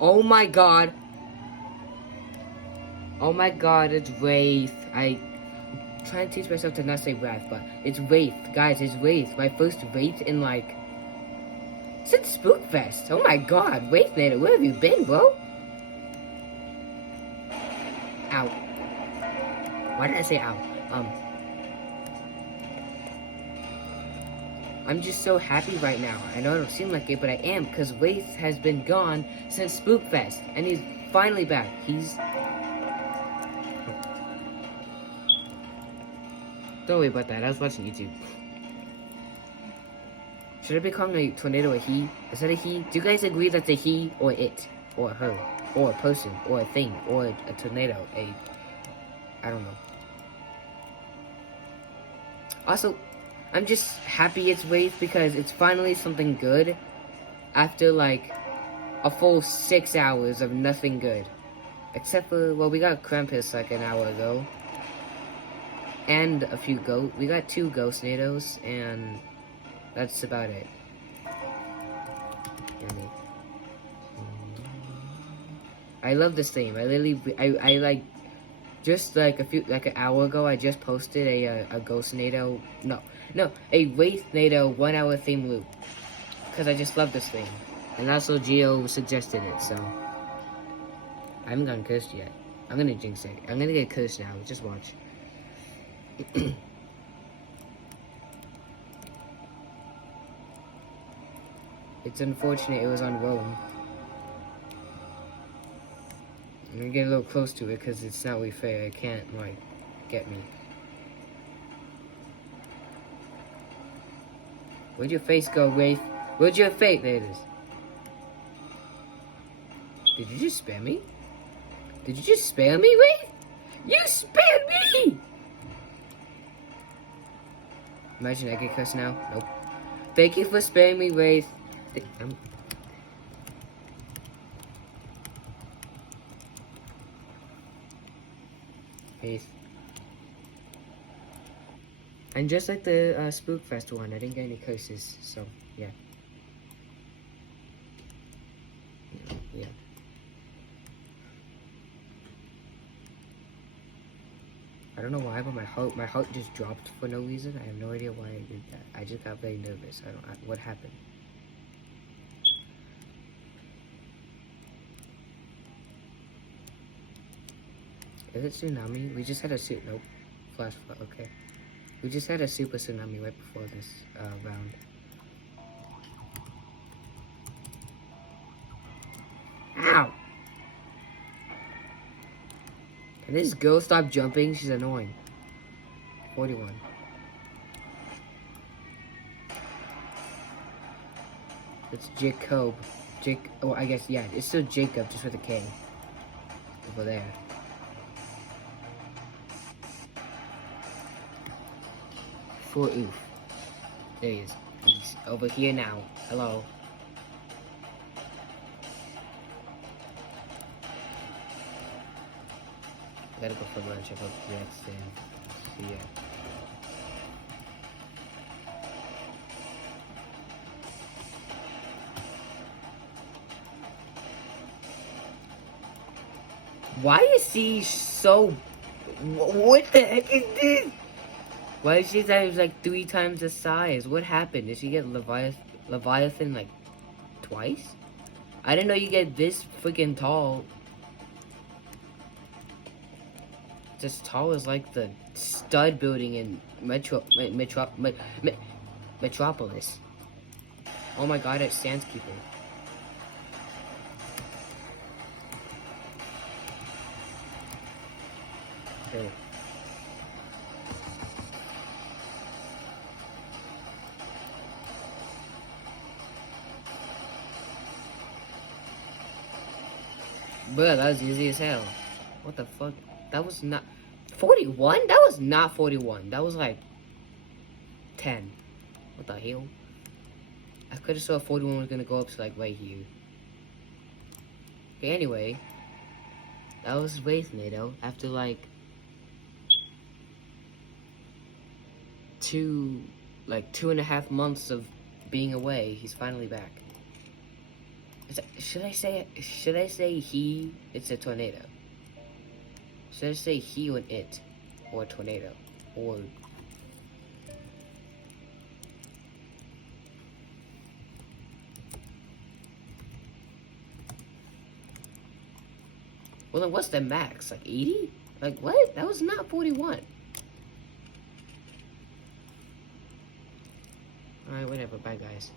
Oh my god. Oh my god, it's WRAITH. I trying to teach myself to not say WRAITH, but it's WRAITH. Guys, it's WRAITH. My first WRAITH in like since Spookfest. Oh my god, WRAITH, where have you been, bro? Ow. Why did I say ow? I'm just so happy right now. I know it don't seem like it, but I am, because WRAITH has been gone since Spookfest, and he's finally back. Don't worry about that, I was watching YouTube. Should I be calling a tornado a he? Is that a he? Do you guys agree that's a he, or it, or her, or a person, or a thing, or a tornado, I don't know. Also, I'm just happy it's WRAITH because it's finally something good after like a full 6 hours of nothing good. Except for, well, we got Krampus like an hour ago. And a few we got 2 Ghost-Nados, and that's about it. I love this theme. I like, just like an hour ago, I just posted a Ghost-Nado, a WRAITH-Nado 1 hour theme loop. Because I just love this theme. And also Geo suggested it, so. I haven't gotten cursed yet. I'm gonna jinx it. I'm gonna get cursed now, just watch. It's unfortunate it was on Rome. I'm gonna get a little close to it because it's not really fair. It can't, like, get me. Where'd your face go, WRAITH? Where'd your face? There it is. Did you just spam me? Did you just spam me, WRAITH? You spammed me! Imagine I get cussed now. Nope. Thank you for spamming me, WRAITH. And just like the Spookfest one, I didn't get any curses, so yeah. Yeah. I don't know why, but my heart just dropped for no reason. I have no idea why I did that. I just got very nervous. What happened? Is it tsunami? We just had a nope. Flash flood, okay. We just had a super tsunami right before this round. Ow! Can this girl stop jumping? She's annoying. 41. It's Jacob. Oh, I guess, yeah, it's still Jacob, just with a K. Over there. For oof. There he is. He's over here now. Hello. I gotta go for lunch. I hope next and see ya. Why is he so... What the heck is this? Why is she like 3 times the size? What happened? Did she get Leviathan like twice? I didn't know you get this freaking tall. It's as tall as like the stud building in Metropolis. Oh my god, it's Sandskeeper. Okay. Bruh, that was easy as hell. What the fuck? That was not... 41? That was not 41. That was like... 10. What the hell? I could've saw 41 was gonna go up to like right here. Okay, anyway. That was WRAITH-Nado. After like... 2.5 months of being away, he's finally back. Should I say he? It's a tornado. Should I say he or it, or a tornado, or? Well, then what's the max? Like 80? Like what? That was not 41. Alright, whatever. Bye, guys.